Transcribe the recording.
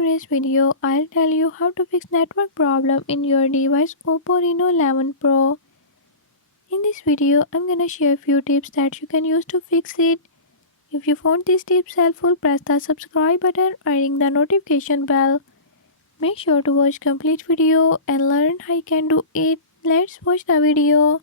today's video, I'll tell you how to fix network problem in your device Oppo Reno 11 Pro. In this video, I'm gonna share a few tips that you can use to fix it. If you found these tips helpful, press the subscribe button and ring the notification bell. Make sure to watch complete video and learn how you can do it. Let's watch the video.